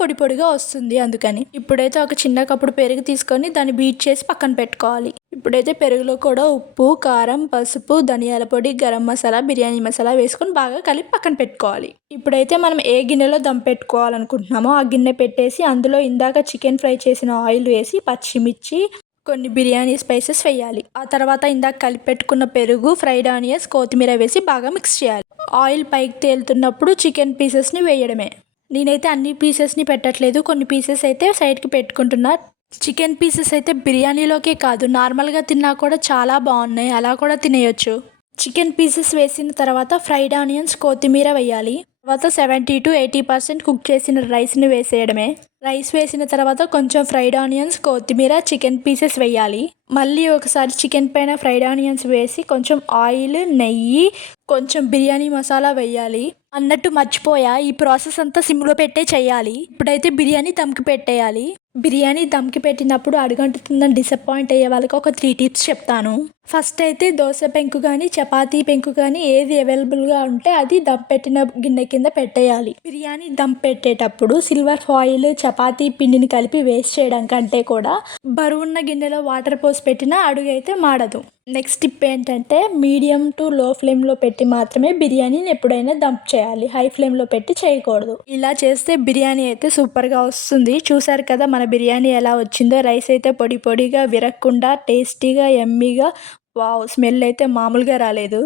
పొడి పొడిగా వస్తుంది. అందుకని ఇప్పుడైతే ఒక చిన్న కప్పుడు పెరుగు తీసుకొని దాన్ని బీట్ చేసి పక్కన పెట్టుకోవాలి. ఇప్పుడైతే పెరుగులో కూడా ఉప్పు, కారం, పసుపు, ధనియాల పొడి, గరం మసాలా, బిర్యానీ మసాలా వేసుకొని బాగా కలిపి పక్కన పెట్టుకోవాలి. ఇప్పుడైతే మనం ఏ గిన్నెలో దమ్ పెట్టుకోవాలనుకుంటున్నామో ఆ గిన్నె పెట్టేసి అందులో ఇందాక చికెన్ ఫ్రై చేసిన ఆయిల్ వేసి పచ్చిమిర్చి, కొన్ని బిర్యానీ స్పైసెస్ వేయాలి. ఆ తర్వాత ఇందాక కలిపి పెట్టుకున్న పెరుగు, ఫ్రైడ్ ఆనియన్స్, కొత్తిమీర వేసి బాగా మిక్స్ చేయాలి. ఆయిల్ పైకి తేలుతున్నప్పుడు చికెన్ పీసెస్ని వేయడమే. నేనైతే అన్ని పీసెస్ని పెట్టట్లేదు, కొన్ని పీసెస్ అయితే సైడ్కి పెట్టుకుంటున్నా. చికెన్ పీసెస్ అయితే బిర్యానీలోకే కాదు నార్మల్గా తిన్నా కూడా చాలా బాగున్నాయి, అలా కూడా తినేయొచ్చు. చికెన్ పీసెస్ వేసిన తర్వాత ఫ్రైడ్ ఆనియన్స్, కొత్తిమీర వేయాలి. తర్వాత 70-80% కుక్ చేసిన రైస్ని వేసేయడమే. రైస్ వేసిన తర్వాత కొంచెం ఫ్రైడ్ ఆనియన్స్, కొత్తిమీర, చికెన్ పీసెస్ వేయాలి. మళ్ళీ ఒకసారి చికెన్ పైన ఫ్రైడ్ ఆనియన్స్ వేసి కొంచెం ఆయిల్, నెయ్యి, కొంచెం బిర్యానీ మసాలా వేయాలి. అన్నట్టు మర్చిపోయా, ఈ ప్రాసెస్ అంతా సిమ్లో పెట్టే చేయాలి. ఇప్పుడైతే బిర్యానీ దమ్కి పెట్టేయాలి. బిర్యానీ దమ్కి పెట్టినప్పుడు అడుగంటుతుందని డిసప్పాయింట్ అయ్యే వాళ్ళకి ఒక 3 టిప్స్ చెప్తాను. ఫస్ట్ అయితే దోశ పెంకు కానీ చపాతీ పెంకు కానీ ఏది అవైలబుల్గా ఉంటే అది దమ్ పెట్టిన గిన్నె కింద పెట్టేయాలి. బిర్యానీ దమ్ పెట్టేటప్పుడు సిల్వర్ ఫాయిల్, చపాతీ పిండిని కలిపి వేస్ట్ చేయడం కంటే కూడా బరువున్న గిన్నెలో వాటర్ పోసి పెట్టినా అడుగు అయితే మాడదు. నెక్స్ట్ టిప్ ఏంటంటే మీడియం టు లో ఫ్లేమ్లో పెట్టి మాత్రమే బిర్యానీని ఎప్పుడైనా దమ్ చేయాలి, హై ఫ్లేమ్లో పెట్టి చేయకూడదు. ఇలా చేస్తే బిర్యానీ అయితే సూపర్గా వస్తుంది. చూసారు కదా మన బిర్యానీ ఎలా వచ్చిందో. రైస్ అయితే పొడి పొడిగా, విరక్కుండా, టేస్టీగా, యమ్మీగా, వావ్, స్మెల్ అయితే మామూలుగా రాలేదు.